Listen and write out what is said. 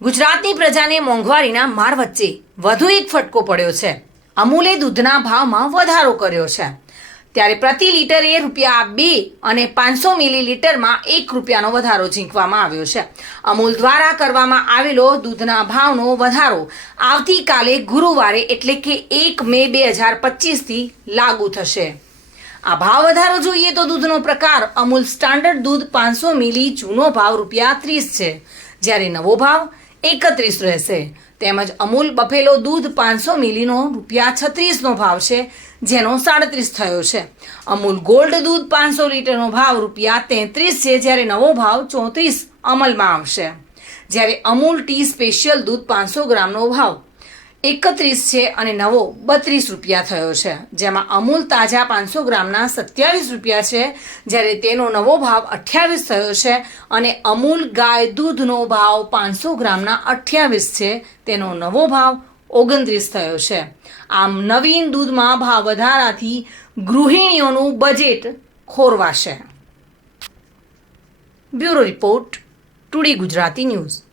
ગુજરાતની પ્રજાને મોંઘવારીના માર વચ્ચે વધુ એક ફટકો પડ્યો છે. અમૂલે દૂધના ભાવમાં વધારો કર્યો છે. ત્યારે પ્રતિ લીટરે રૂપિયા બે અને પાંચસો મિલી લીટરમાં એક રૂપિયાનો વધારો ઝીંકવામાં આવ્યો છે. અમૂલ દ્વારા કરવામાં આવેલો દૂધના ભાવનો વધારો આવતીકાલે ગુરુવારે એટલે કે એક મે બે હજાર પચીસથી લાગુ થશે. આ ભાવ વધારો જોઈએ તો દૂધનો પ્રકાર. અમૂલ સ્ટાન્ડર્ડ દૂધ પાંચસો મિલી જૂનો ભાવ રૂપિયા ત્રીસ છે. જ્યારે નવો ભાવ એકત્રીસ રહેશે. તેમજ અમૂલ બફેલો દૂધ પાંચસો મિલીનો રૂપિયા છત્રીસનો ભાવ છે, જેનો સાડત્રીસ થયો છે. અમૂલ ગોલ્ડ દૂધ પાંચસો લીટરનો ભાવ રૂપિયા તેત્રીસ છે, જ્યારે નવો ભાવ ચોત્રીસ અમલમાં આવશે. જ્યારે અમૂલ ટી સ્પેશિયલ દૂધ પાંચસો ગ્રામનો ભાવ એકત્રીસ છે અને નવો બત્રીસ રૂપિયા થયો છે. જેમાં અમૂલ તાજા પાંચસો ગ્રામના સત્યાવીસ રૂપિયા છે, જ્યારે તેનો નવો ભાવ અઠ્યાવીસ થયો છે અને અમૂલ ગાય દૂધનો ભાવ પાંચસો ગ્રામના અઠ્યાવીસ છે, તેનો નવો ભાવ ઓગણત્રીસ થયો છે. આમ નવીન દૂધમાં ભાવ વધારાથી ગૃહિણીઓનું budget ખોરવાશે. Bureau report, today Gujarati news.